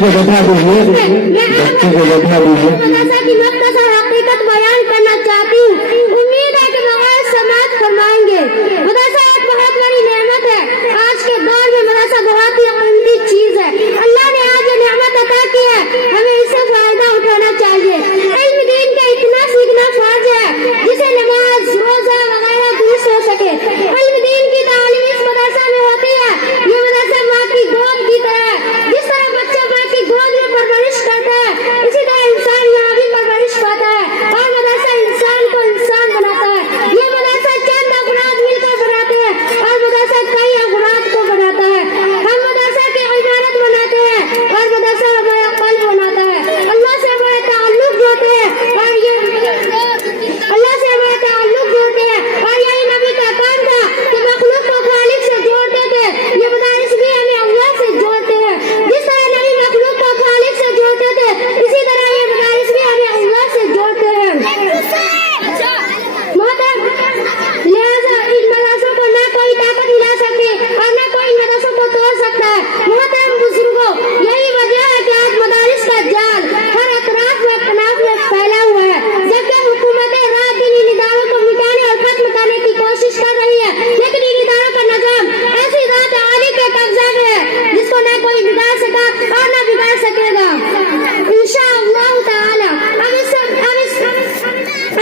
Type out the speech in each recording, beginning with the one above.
को बैठा दीजिए, बच्चे को बैठा दीजिए। मदरसा की मुख्तसर हकीकत बयान करना चाहती हूँ। उम्मीद है कि मगर समाप्त फरमाएंगे। मदरसा एक बहुत बड़ी नेमत है। आज के दौर में मदरसा बहुत ही कीमती चीज है। अल्लाह ने आज ये नेमत अता की है, हमें इससे फायदा उठाना चाहिए। इल्म दीन का इतना सीखना फर्ज है जिसे नमाज रोजा वगैरह दूर हो सके। इल्म दीन की तालीम इस मदरसा में होती है। ये मदरसा माँ की गोद की तरह है। जिस तरह बच्चा माँ की गोद में परवरिश करता है, इसी तरह इंसान यहाँ भी परवरिश पाता है और मदरसा इंसान को इंसान बनाता है। ये मदरसा चंद अफराद मिलकर बनाते हैं और मदरसा कई अफराद को बनाता है। हम मदरसा की इमारत बनाते हैं और मदरसा हमारा कल्ब बनाता है। अल्लाह से हमारे ताल्लुक जोड़ते हैं और ये अल्लाह से हमारे ताल्लुक जोड़ते हैं और यही नबी का काम था कि मखलूक को खालिक से जोड़ते थे। ये मदारिस भी हमें अल्लाह से जोड़ते हैं। जिस तरह नबी मखलूक को खालिक से जोड़ते थे, इसी तरह ये मदारिस भी हमें अल्लाह से जोड़ते हैं। मोहतरम, लिहाजा इन मदरसों को न कोई ताकत हिला सकती और न कोई मदरसों को तोड़ सकता है। मोहतरम बुजुर्गों, यही वजह है कि आज मदारिस का जाल हर अतराफ में तनाव में फैला हुआ है। जबकि हुकूमतें रात दिन इन इदारों को मिटाने और खत्म करने की कोशिश कर रही है, लेकिन इन इदारों का निजाम ऐसी रात आने के कब्जा में है जिसको न कोई बिगाड़ सका और न बिगाड़ सकेगा। इंशाअल्लाह ताला अब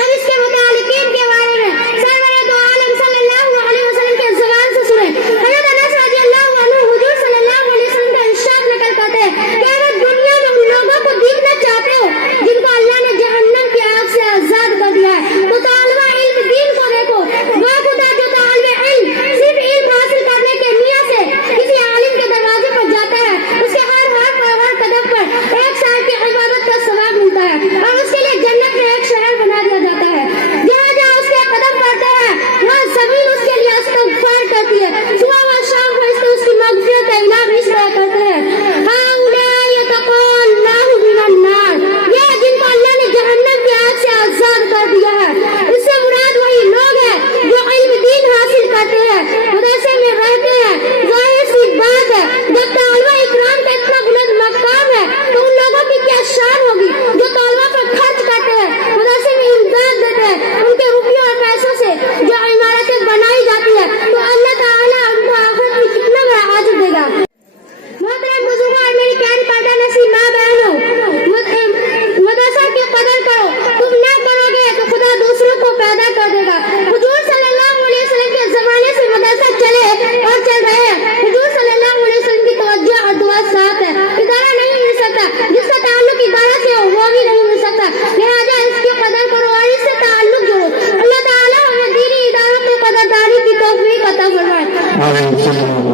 इसके मुतालिकीन के बारे में सरवरे दो आलम सल्लल्लाहु अलैहि वसल्लम के ज़बान से सुने। हज़रत अनस रज़ियल्लाहु अन्हु हुजूर सल्लल्लाहु अलैहि वसल्लम का इरशाद नकल करते हैं कि अगर दुनिया में उन लोगों को देखना चाहते हो जिनको अल्लाह ने जहन्नम की आग से आजाद कर दिया है, तो तालिबा इल्म दीन को देखो। वो खुदा जो तालिबे इल्म सिर्फ इल्म हासिल करने के नियत से किसी आलिम के दरवाजे पर जाता है, उसके हर हाथ पर हर कदम पर एक साल की इबादत का सवाब मिलता है और उसके लिए जन्नत में एक शहर बना दिया जाता है। जहाँ जहाँ उसके कदम पड़ते हैं वहाँ जमीन उसके लिए इस्तग़फ़ार करती है। सुबह व शाम फरिश्ते उसकी मग़फ़िरत का इनाम इस तरह करते हैं। हाउलाए यतक़ल्लाहु मिनन नार, ये जिनको अल्लाह ने जहन्नम की आग से आजाद कर दिया है। इससे मुराद वही लोग हैं जो इल्म दीन हासिल करते हैं, मदरसे में रहते हैं। ज़ाहिर सी बात है, जब तालिबा इकराम का इतना बुलंद मकाम है तो उन लोगों की क्या शान होगी जो तालिबा पर खर्च करते हैं, मदरसे में इमदाद देते हैं उनके रुपयों और पैसों से जो इमारतें बनाई जाती है, तो अल्लाह ताला उनको आखिरत में कितना बड़ा अजर देगा। मोहतरम बुजुर्गों और मेरी प्यारी पर्दा नसीब माँ बहनों, मदरसा की कदर करो। तुम न करोगे तो खुदा दूसरों को पैदा कर देगा। हुजूर सल्लल्लाहु अलैहि वसल्लम के जमाने से मदरसा चले और चल रहे हैं। हुजूर सल्लल्लाहु अलैहि वसल्लम की तवज्जो और दुआ साथ है। इदारा नहीं मिल सकता जिसका ताल्लुक इदारा से हो, वो भी नहीं मिल सकता। लिहाजा इसकी कदर करो और इससे ताल्लुक जोड़ो। अल्लाह ताला हमें दीनी इदारों की कदरदानी की तौफीक अता फरमाए। आमीन।